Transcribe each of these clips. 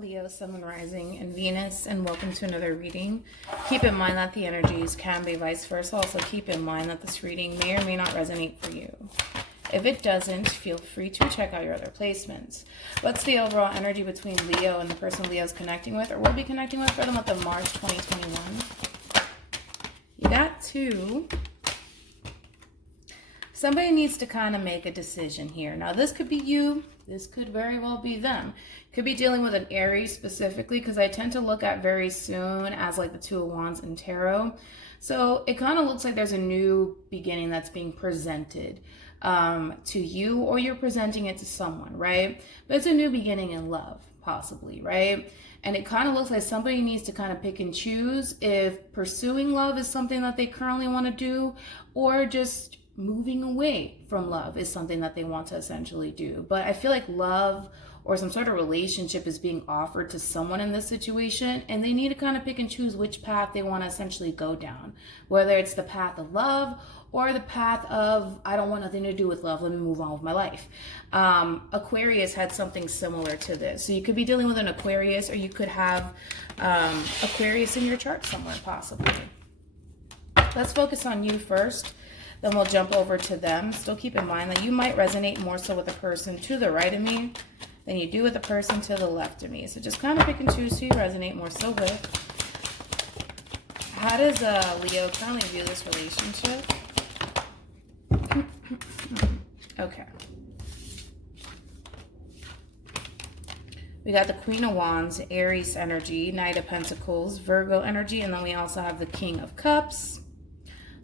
Leo, Sun, Moon, Rising, and Venus, and welcome to another reading. Keep in mind that the energies can be vice versa. Also keep in mind that this reading may or may not resonate for you. If it doesn't, feel free to check out your other placements. What's the overall energy between Leo and the person Leo's connecting with or will be connecting with for the month of March 2021? You got 2. Somebody needs to kind of make a decision here. Now, this could be you. This could very well be them. Could be dealing with an Aries specifically, because I tend to look at very soon as like the 2 of Wands in tarot. So it kind of looks like there's a new beginning that's being presented to you, or you're presenting it to someone, right? But it's a new beginning in love, possibly, right? And it kind of looks like somebody needs to kind of pick and choose if pursuing love is something that they currently want to do, or just moving away from love is something that they want to essentially do. But I feel like love or some sort of relationship is being offered to someone in this situation, and they need to kind of pick and choose which path they want to essentially go down, whether it's the path of love or the path of, I don't want nothing to do with love, let me move on with my life. Aquarius had something similar to this. So you could be dealing with an Aquarius, or you could have Aquarius in your chart somewhere, possibly. Let's focus on you first. Then we'll jump over to them. Still keep in mind that you might resonate more so with the person to the right of me than you do with the person to the left of me. So just kind of pick and choose who you resonate more so with. How does Leo currently view this relationship? Okay. We got the Queen of Wands, Aries energy, Knight of Pentacles, Virgo energy, and then we also have the King of Cups,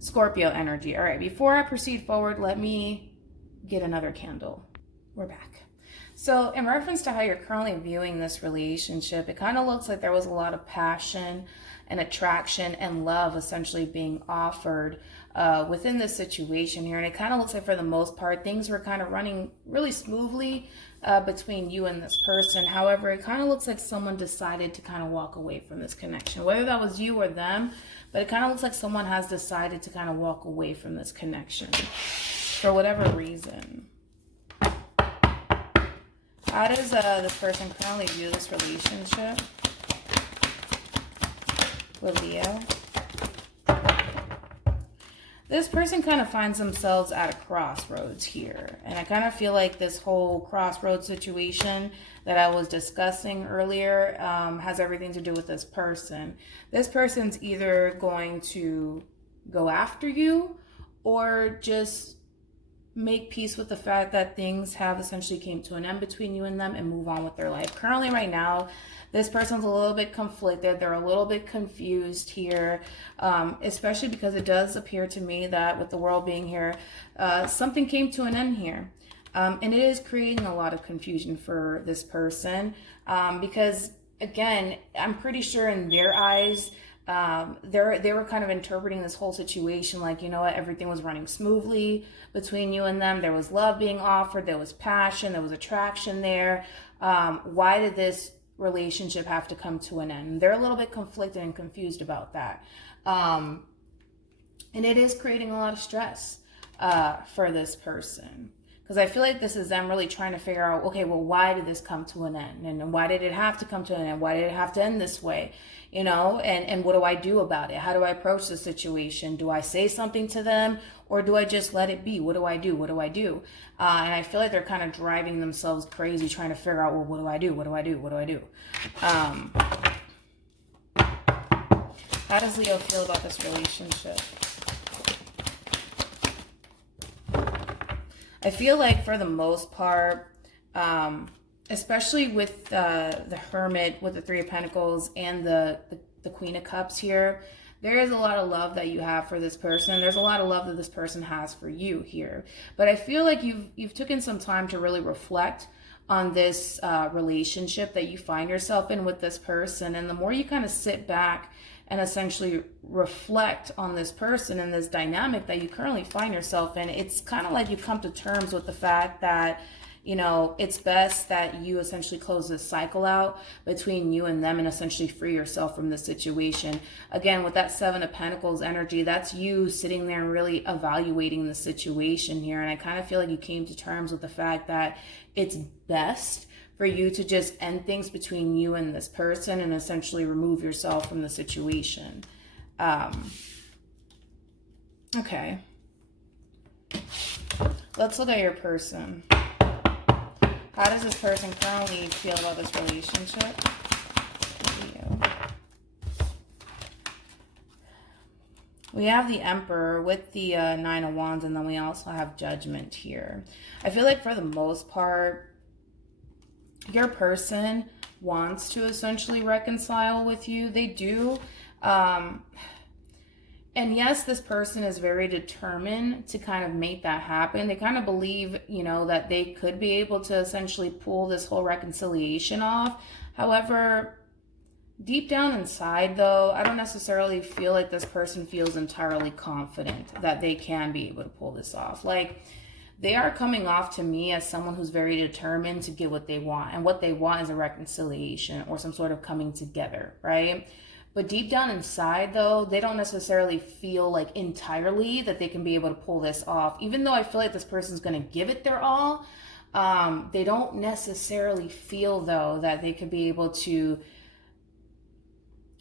Scorpio energy. All right, before I proceed forward, let me get another candle. We're back. So in reference to how you're currently viewing this relationship, it kind of looks like there was a lot of passion and attraction and love essentially being offered within this situation here. And it kind of looks like for the most part, things were kind of running really smoothly between you and this person. However, it kind of looks like someone decided to kind of walk away from this connection, whether that was you or them, but it kind of looks like someone has decided to kind of walk away from this connection for whatever reason. How does this person currently view this relationship with Leo? This person kind of finds themselves at a crossroads here. And I kind of feel like this whole crossroads situation that I was discussing earlier has everything to do with this person. This person's either going to go after you or just make peace with the fact that things have essentially came to an end between you and them and move on with their life. Currently right now, this person's a little bit conflicted. They're a little bit confused here, especially because it does appear to me that with the world being here, something came to an end here. And it is creating a lot of confusion for this person because, again, I'm pretty sure in their eyes, they were kind of interpreting this whole situation like, you know what, everything was running smoothly between you and them. There was love being offered. There was passion. There was attraction there. Why did this relationship have to come to an end? They're a little bit conflicted and confused about that. And it is creating a lot of stress for this person. Because I feel like this is them really trying to figure out, okay, well, why did this come to an end? And why did it have to come to an end? Why did it have to end this way? You know, and what do I do about it? How do I approach the situation? Do I say something to them, or do I just let it be? What do I do? What do I do? And I feel like they're kind of driving themselves crazy trying to figure out, well, what do I do? What do I do? What do I do? How does Leo feel about this relationship? I feel like for the most part, especially with the Hermit, with the 3 of Pentacles and the Queen of Cups here, there is a lot of love that you have for this person. There's a lot of love that this person has for you here. But I feel like you've taken some time to really reflect on this relationship that you find yourself in with this person. And the more you kind of sit back and essentially reflect on this person and this dynamic that you currently find yourself in, it's kind of like you come to terms with the fact that, you know, it's best that you essentially close this cycle out between you and them and essentially free yourself from this situation. Again, with that 7 of Pentacles energy, that's you sitting there and really evaluating the situation here. And I kind of feel like you came to terms with the fact that it's best for you to just end things between you and this person and essentially remove yourself from the situation. Okay. Let's look at your person. How does this person currently feel about this relationship? We have the Emperor with the Nine of Wands, and then we also have Judgment here. I feel like for the most part, your person wants to essentially reconcile with you. They do. And yes, this person is very determined to kind of make that happen. They kind of believe, you know, that they could be able to essentially pull this whole reconciliation off. However, deep down inside, though, I don't necessarily feel like this person feels entirely confident that they can be able to pull this off. Like, they are coming off to me as someone who's very determined to get what they want. And what they want is a reconciliation or some sort of coming together, right? But deep down inside, though, they don't necessarily feel like entirely that they can be able to pull this off. Even though I feel like this person's going to give it their all, they don't necessarily feel, though, that they could be able to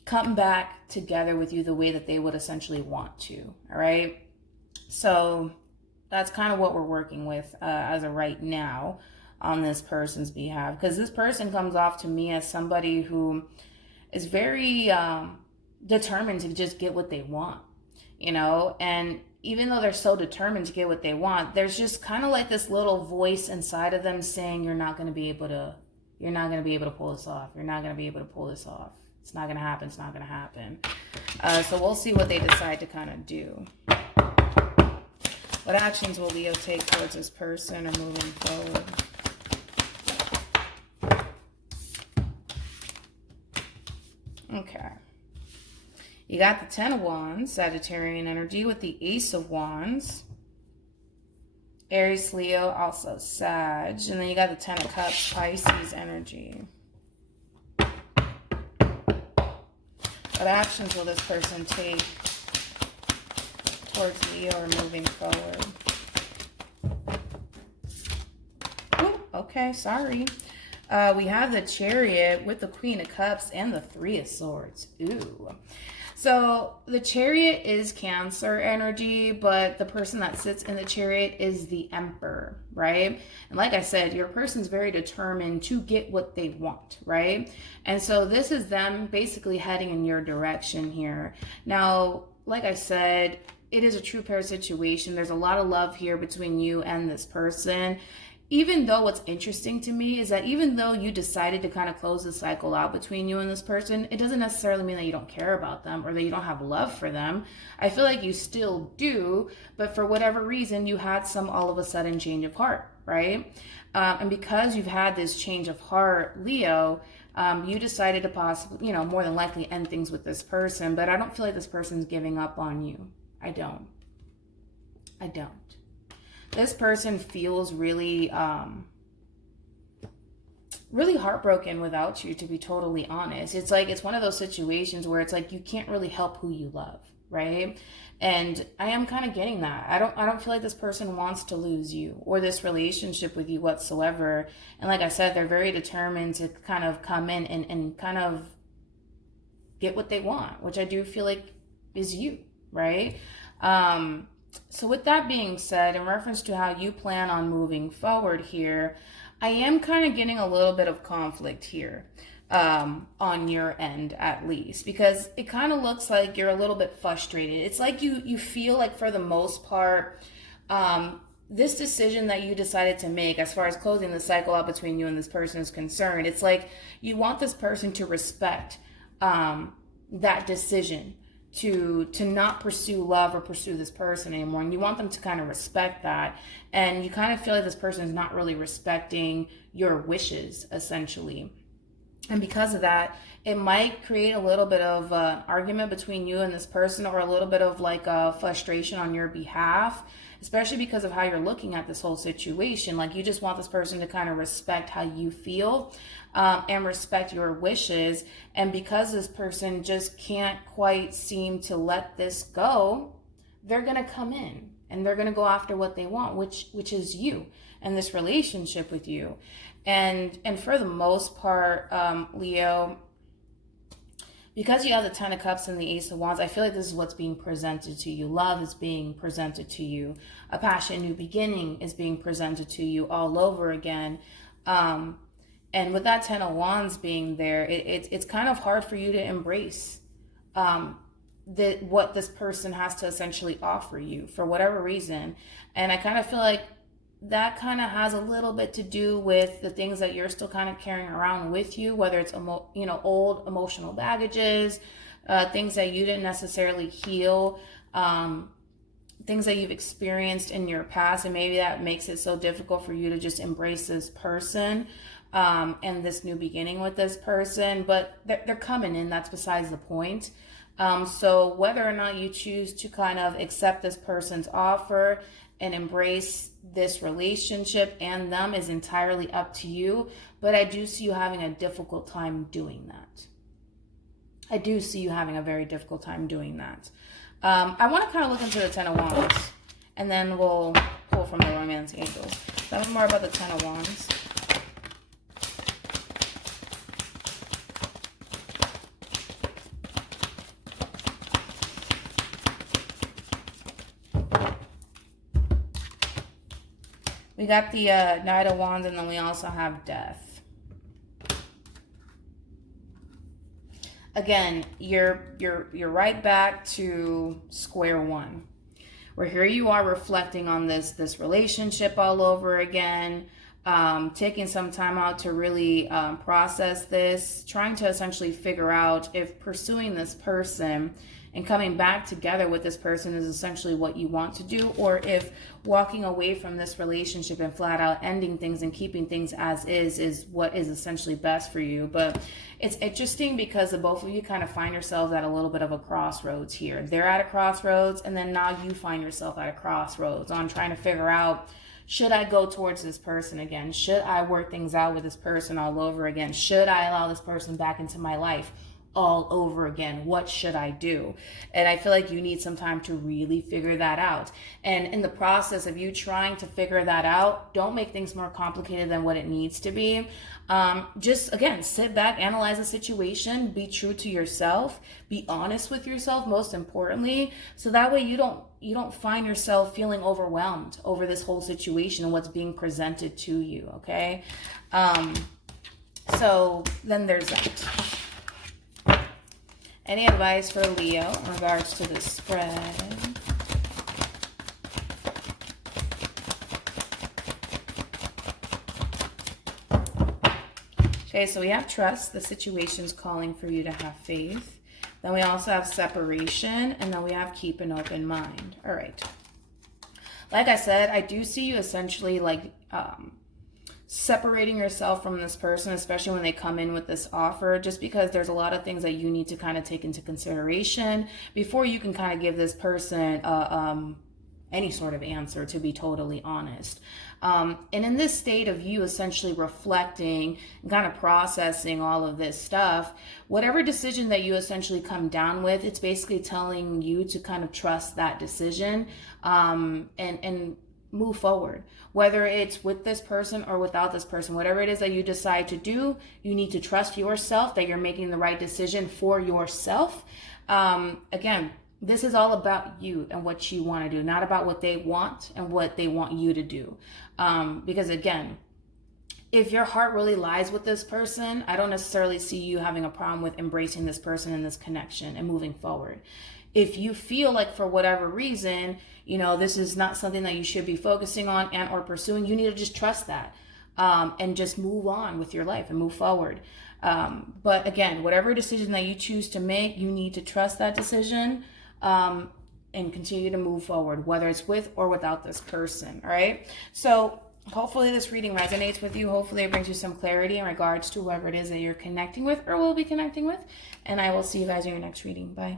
come back together with you the way that they would essentially want to, all right? So that's kind of what we're working with as of right now on this person's behalf, because this person comes off to me as somebody who is very determined to just get what they want, you know? And even though they're so determined to get what they want, there's just kind of like this little voice inside of them saying, you're not going to be able to pull this off. You're not going to be able to pull this off. It's not going to happen. It's not going to happen. So we'll see what they decide to kind of do. What actions will Leo take towards this person or moving forward? Okay. You got the Ten of Wands, Sagittarian energy, with the Ace of Wands. Aries, Leo, also Sag. And then you got the Ten of Cups, Pisces energy. What actions will this person take towards Leo or moving forward? Ooh, okay, sorry. We have the Chariot with the Queen of Cups and the Three of Swords. Ooh. So the Chariot is Cancer energy, but the person that sits in the Chariot is the Emperor, right? And like I said, your person's very determined to get what they want, right? And so this is them basically heading in your direction here. Now, like I said, it is a true pair situation. There's a lot of love here between you and this person. Even though what's interesting to me is that even though you decided to kind of close the cycle out between you and this person, it doesn't necessarily mean that you don't care about them or that you don't have love for them. I feel like you still do, but for whatever reason, you had some all of a sudden change of heart, right? And because you've had this change of heart, Leo, you decided to possibly, more than likely end things with this person, but I don't feel like this person's giving up on you. I don't. This person feels really, really heartbroken without you, to be totally honest. It's like, it's one of those situations where it's like, you can't really help who you love, right? And I am kind of getting that. I don't feel like this person wants to lose you or this relationship with you whatsoever. And like I said, they're very determined to kind of come in and kind of get what they want, which I do feel like is you, right? So with that being said, in reference to how you plan on moving forward here, I am kind of getting a little bit of conflict here, on your end at least, because it kind of looks like you're a little bit frustrated. It's like you feel like for the most part, this decision that you decided to make as far as closing the cycle out between you and this person is concerned, it's like you want this person to respect that decision. To not pursue love or pursue this person anymore. And you want them to kind of respect that. And you kind of feel like this person is not really respecting your wishes, essentially. And because of that, it might create a little bit of argument between you and this person, or a little bit of like a frustration on your behalf, especially because of how you're looking at this whole situation. Like, you just want this person to kind of respect how you feel and respect your wishes. And because this person just can't quite seem to let this go, they're going to come in and they're going to go after what they want, which is you and this relationship with you. And for the most part, Leo, because you have the Ten of Cups and the Ace of Wands, I feel like this is what's being presented to you. Love is being presented to you. A passion, new beginning is being presented to you all over again. And with that Ten of Wands being there, it's kind of hard for you to embrace what this person has to essentially offer you for whatever reason. And I kind of feel like that kind of has a little bit to do with the things that you're still kind of carrying around with you, whether it's old emotional baggages, things that you didn't necessarily heal, things that you've experienced in your past, and maybe that makes it so difficult for you to just embrace this person and this new beginning with this person. But they're coming in, that's besides the point. So whether or not you choose to kind of accept this person's offer and embrace this relationship and them is entirely up to you. But I do see you having a difficult time doing that. I do see you having a very difficult time doing that. I want to kind of look into the Ten of Wands, and then we'll pull from the Romance Angels. Tell me more about the Ten of Wands. We got the Knight of Wands, and then we also have Death. Again, you're right back to square one, where here you are reflecting on this relationship all over again, taking some time out to really process this, trying to essentially figure out if pursuing this person and coming back together with this person is essentially what you want to do, or if walking away from this relationship and flat out ending things and keeping things as is what is essentially best for you. But it's interesting because the both of you kind of find yourselves at a little bit of a crossroads here. They're at a crossroads, and then now you find yourself at a crossroads on trying to figure out, should I go towards this person again? Should I work things out with this person all over again? Should I allow this person back into my life all over again? What should I do? And I feel like you need some time to really figure that out. And in the process of you trying to figure that out, don't make things more complicated than what it needs to be. Just again, sit back, analyze the situation, be true to yourself, be honest with yourself, most importantly, so that way you don't find yourself feeling overwhelmed over this whole situation and what's being presented to you. Okay. So then there's that. Any advice for Leo in regards to the spread? Okay, so we have trust. The situation's calling for you to have faith. Then we also have separation, and then we have keep an open mind. All right. Like I said, I do see you essentially like separating yourself from this person, especially when they come in with this offer, just because there's a lot of things that you need to kind of take into consideration before you can kind of give this person any sort of answer, to be totally honest. And in this state of you essentially reflecting and kind of processing all of this stuff, whatever decision that you essentially come down with, it's basically telling you to kind of trust that decision and move forward. Whether it's with this person or without this person, whatever it is that you decide to do, you need to trust yourself that you're making the right decision for yourself. Again, this is all about you and what you want to do, not about what they want and what they want you to do. Because again, if your heart really lies with this person, I don't necessarily see you having a problem with embracing this person and this connection and moving forward. If you feel like for whatever reason, this is not something that you should be focusing on and or pursuing, you need to just trust that and just move on with your life and move forward. But again, whatever decision that you choose to make, you need to trust that decision and continue to move forward, whether it's with or without this person. All right. So hopefully this reading resonates with you. Hopefully it brings you some clarity in regards to whoever it is that you're connecting with or will be connecting with. And I will see you guys in your next reading. Bye.